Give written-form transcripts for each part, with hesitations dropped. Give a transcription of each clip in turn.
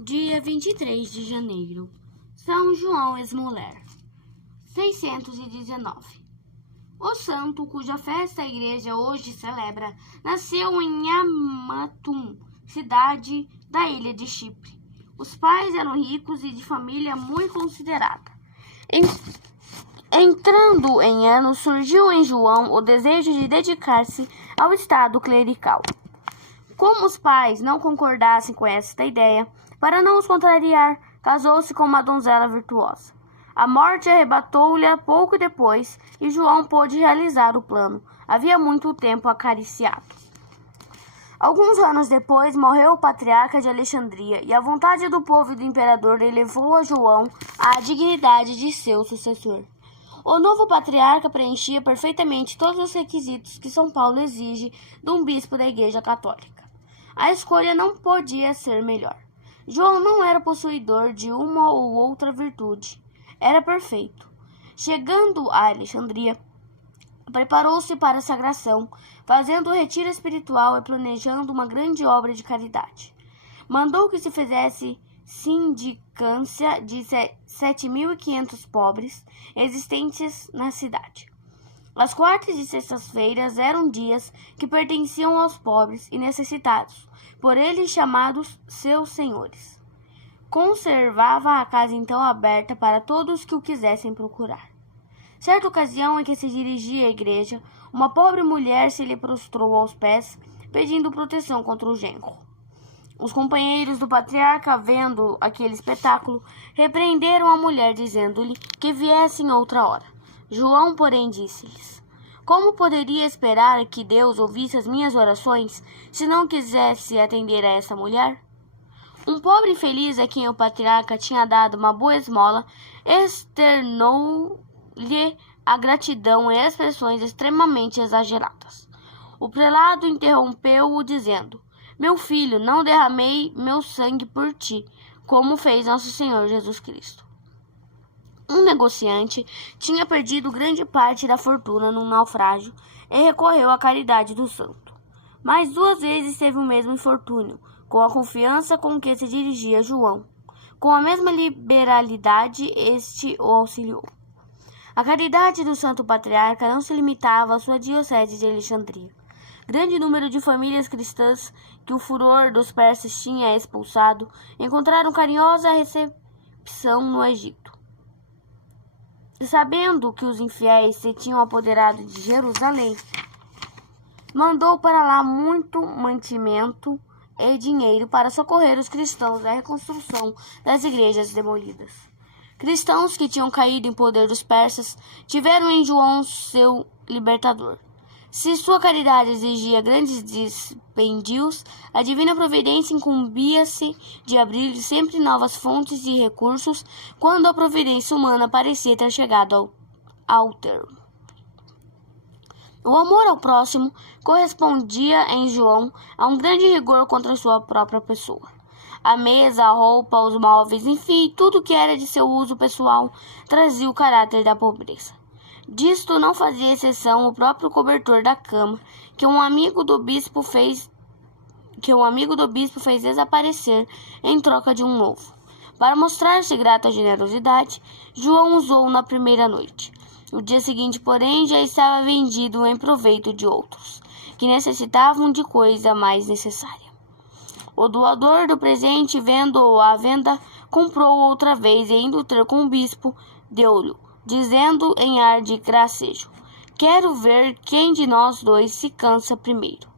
Dia 23 de janeiro, São João Esmoler, 619. O santo, cuja festa a igreja hoje celebra, nasceu em Amatum, cidade da ilha de Chipre. Os pais eram ricos e de família muito considerada. Entrando em anos, surgiu em João o desejo de dedicar-se ao estado clerical. Como os pais não concordassem com esta ideia, para não os contrariar, casou-se com uma donzela virtuosa. A morte arrebatou-lhe pouco depois, e João pôde realizar o plano. Havia muito tempo acariciado. Alguns anos depois, morreu o patriarca de Alexandria, e a vontade do povo e do imperador elevou a João à dignidade de seu sucessor. O novo patriarca preenchia perfeitamente todos os requisitos que São Paulo exige de um bispo da Igreja Católica. A escolha não podia ser melhor. João não era possuidor de uma ou outra virtude. Era perfeito. Chegando a Alexandria, preparou-se para a sagração, fazendo o retiro espiritual e planejando uma grande obra de caridade. Mandou que se fizesse sindicância de 7.500 pobres existentes na cidade. As quartas e sextas-feiras eram dias que pertenciam aos pobres e necessitados, por eles chamados seus senhores. Conservava a casa então aberta para todos que o quisessem procurar. Certa ocasião em que se dirigia à igreja, uma pobre mulher se lhe prostrou aos pés, pedindo proteção contra o genro. Os companheiros do patriarca, vendo aquele espetáculo, repreenderam a mulher, dizendo-lhe que viesse em outra hora. João, porém, disse-lhes: Como poderia esperar que Deus ouvisse as minhas orações, se não quisesse atender a essa mulher? Um pobre infeliz a quem o patriarca tinha dado uma boa esmola, externou-lhe a gratidão em expressões extremamente exageradas. O prelado interrompeu-o, dizendo: Meu filho, não derramei meu sangue por ti, como fez nosso Senhor Jesus Cristo. Um negociante tinha perdido grande parte da fortuna num naufrágio e recorreu à caridade do santo. Mais 2 vezes teve o mesmo infortúnio, com a confiança com que se dirigia João. Com a mesma liberalidade, este o auxiliou. A caridade do santo patriarca não se limitava à sua diocese de Alexandria. Grande número de famílias cristãs que o furor dos persas tinha expulsado encontraram carinhosa recepção no Egito. Sabendo que os infiéis se tinham apoderado de Jerusalém, mandou para lá muito mantimento e dinheiro para socorrer os cristãos da reconstrução das igrejas demolidas. Cristãos que tinham caído em poder dos persas tiveram em João seu libertador. Se sua caridade exigia grandes dispêndios, a divina providência incumbia-se de abrir sempre novas fontes de recursos quando a providência humana parecia ter chegado ao termo. O amor ao próximo correspondia em João a um grande rigor contra sua própria pessoa. A mesa, a roupa, os móveis, enfim, tudo que era de seu uso pessoal trazia o caráter da pobreza. Disto não fazia exceção o próprio cobertor da cama, que um amigo do bispo fez desaparecer em troca de um novo. Para mostrar-se grato à generosidade, João usou na primeira noite. O dia seguinte, porém, já estava vendido em proveito de outros, que necessitavam de coisa mais necessária. O doador do presente, vendo-o à venda, comprou outra vez e, indo ter com o bispo, deu-lhe, dizendo em ar de gracejo: Quero ver quem de nós dois se cansa primeiro.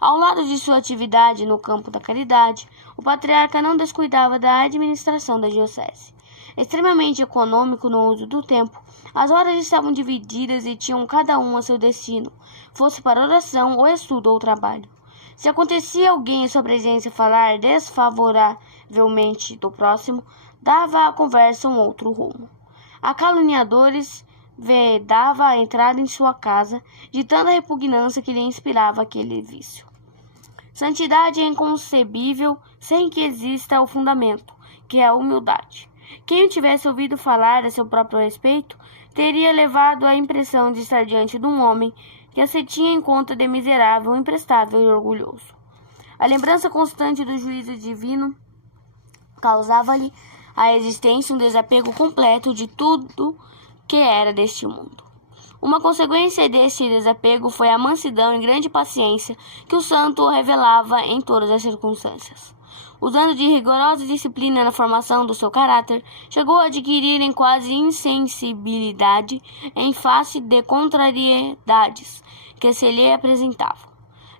Ao lado de sua atividade no campo da caridade, o patriarca não descuidava da administração da diocese. Extremamente econômico no uso do tempo, as horas estavam divididas e tinham cada um a seu destino, fosse para oração ou estudo ou trabalho. Se acontecia alguém em sua presença falar desfavoravelmente do próximo, dava à conversa um outro rumo. A caluniadores vedava a entrada em sua casa, de tanta repugnância que lhe inspirava aquele vício. Santidade é inconcebível sem que exista o fundamento, que é a humildade. Quem o tivesse ouvido falar a seu próprio respeito, teria levado a impressão de estar diante de um homem que se tinha em conta de miserável, imprestável e orgulhoso. A lembrança constante do juízo divino causava-lhe a existência um desapego completo de tudo que era deste mundo. Uma consequência deste desapego foi a mansidão e grande paciência que o santo revelava em todas as circunstâncias. Usando de rigorosa disciplina na formação do seu caráter, chegou a adquirir em quase insensibilidade em face de contrariedades que se lhe apresentavam.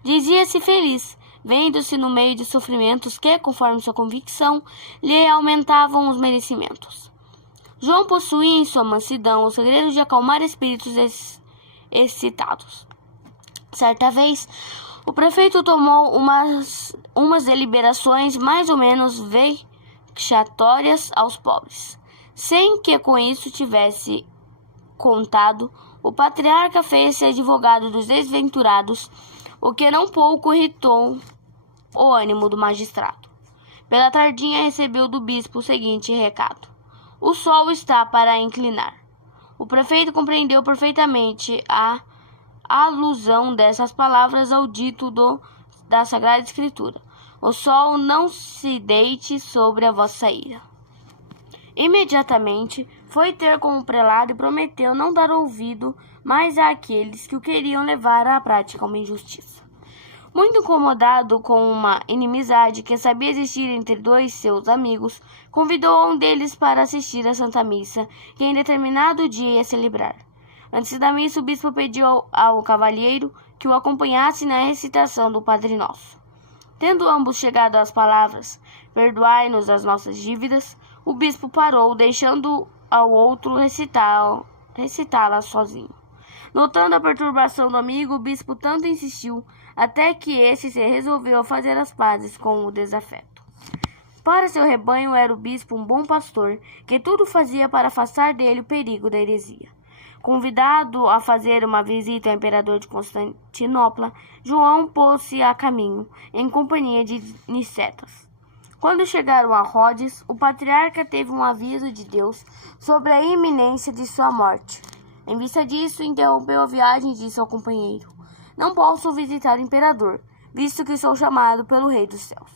Dizia-se feliz, vendo-se no meio de sofrimentos que, conforme sua convicção, lhe aumentavam os merecimentos. João possuía em sua mansidão o segredo de acalmar espíritos excitados. Certa vez, o prefeito tomou umas deliberações mais ou menos vexatórias aos pobres. Sem que com isso tivesse contado, o patriarca fez-se advogado dos desventurados, o que não pouco irritou o ânimo do magistrado. Pela tardinha recebeu do bispo o seguinte recado: o sol está para inclinar. O prefeito compreendeu perfeitamente a alusão dessas palavras ao dito da Sagrada Escritura: o sol não se deite sobre a vossa ira. Imediatamente foi ter com o prelado e prometeu não dar ouvido mais àqueles que o queriam levar à prática uma injustiça. Muito incomodado com uma inimizade que sabia existir entre dois seus amigos, convidou um deles para assistir à Santa Missa, que em determinado dia ia celebrar. Antes da missa, o bispo pediu ao cavalheiro que o acompanhasse na recitação do Padre Nosso. Tendo ambos chegado às palavras "Perdoai-nos as nossas dívidas", o bispo parou, deixando ao outro recitá-la sozinho. Notando a perturbação do amigo, o bispo tanto insistiu, até que esse se resolveu a fazer as pazes com o desafeto. Para seu rebanho era o bispo um bom pastor, que tudo fazia para afastar dele o perigo da heresia. Convidado a fazer uma visita ao imperador de Constantinopla, João pôs-se a caminho, em companhia de Nicetas. Quando chegaram a Rhodes, o patriarca teve um aviso de Deus sobre a iminência de sua morte. Em vista disso, interrompeu a viagem e disse ao companheiro: "Não posso visitar o imperador, visto que sou chamado pelo Rei dos Céus."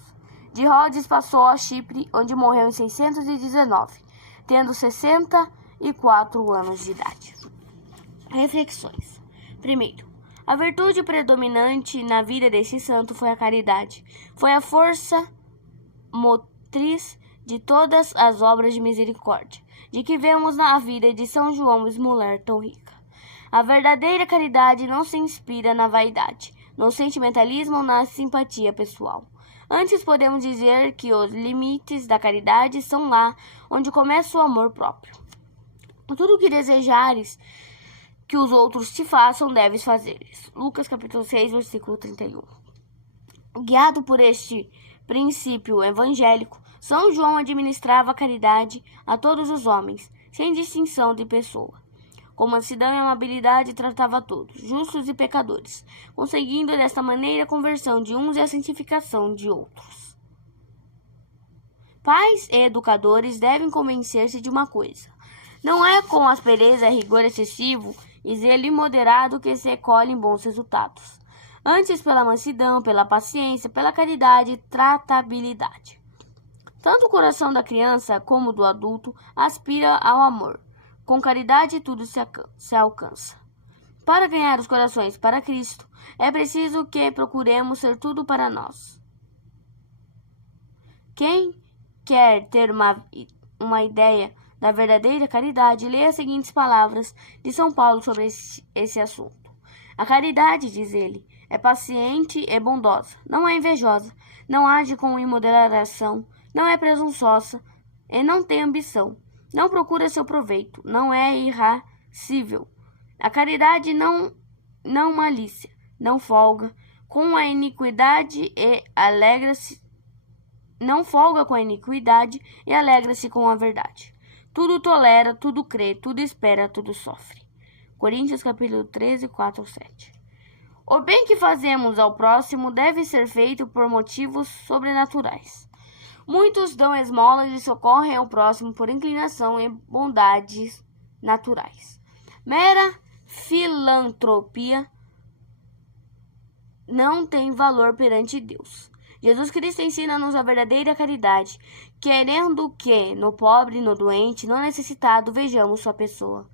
De Rhodes passou a Chipre, onde morreu em 619, tendo 64 anos de idade. Reflexões. Primeiro, a virtude predominante na vida deste santo foi a caridade. Foi a força motriz de todas as obras de misericórdia, de que vemos na vida de São João Esmoler tão rica. A verdadeira caridade não se inspira na vaidade, no sentimentalismo ou na simpatia pessoal. Antes podemos dizer que os limites da caridade são lá onde começa o amor próprio. Tudo o que desejares que os outros te façam, deves fazer-lhes. Lucas capítulo 6, versículo 31. Guiado por este princípio evangélico, São João administrava a caridade a todos os homens, sem distinção de pessoa. Com mansidão e amabilidade tratava a todos, justos e pecadores, conseguindo desta maneira a conversão de uns e a santificação de outros. Pais e educadores devem convencer-se de uma coisa: não é com aspereza, rigor excessivo e zelo imoderado que se colhem bons resultados. Antes pela mansidão, pela paciência, pela caridade e tratabilidade. Tanto o coração da criança como do adulto aspira ao amor. Com caridade tudo se alcança. Para ganhar os corações para Cristo, é preciso que procuremos ser tudo para nós. Quem quer ter uma ideia da verdadeira caridade, lê as seguintes palavras de São Paulo sobre esse assunto. A caridade, diz ele, é paciente e bondosa, não é invejosa, não age com imoderação, não é presunçosa e não tem ambição, não procura seu proveito, não é irascível. A caridade não malícia, não folga com a iniquidade e alegra-se, não folga com a iniquidade e alegra-se com a verdade. Tudo tolera, tudo crê, tudo espera, tudo sofre. Coríntios capítulo 13, 4, 7. O bem que fazemos ao próximo deve ser feito por motivos sobrenaturais. Muitos dão esmolas e socorrem ao próximo por inclinação e bondades naturais. Mera filantropia não tem valor perante Deus. Jesus Cristo ensina-nos a verdadeira caridade, querendo que no pobre, no doente, no necessitado vejamos sua pessoa.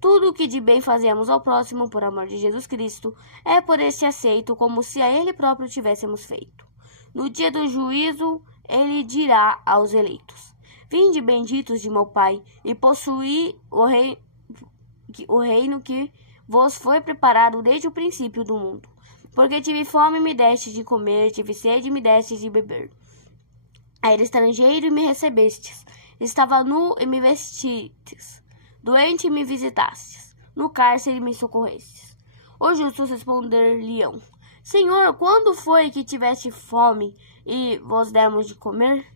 Tudo o que de bem fazemos ao próximo por amor de Jesus Cristo é por este aceito como se a ele próprio tivéssemos feito. No dia do juízo, ele dirá aos eleitos: Vinde, benditos de meu Pai, e possuí o reino que vos foi preparado desde o princípio do mundo. Porque tive fome e me deste de comer, tive sede e me deste de beber. Era estrangeiro e me recebestes, estava nu e me vestistes, doente e me visitastes, no cárcere e me socorrestes. Os justos responder-lhe-ão: Senhor, quando foi que tiveste fome e vos demos de comer?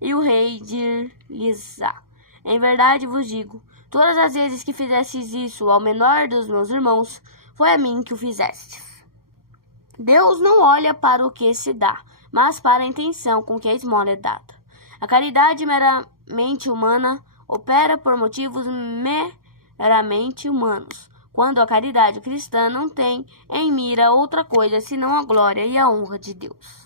E o rei dir-lhes-á: Em verdade vos digo, todas as vezes que fizestes isso ao menor dos meus irmãos, foi a mim que o fizestes. Deus não olha para o que se dá, mas para a intenção com que a esmola é dada. A caridade meramente humana opera por motivos meramente humanos, quando a caridade cristã não tem em mira outra coisa senão a glória e a honra de Deus.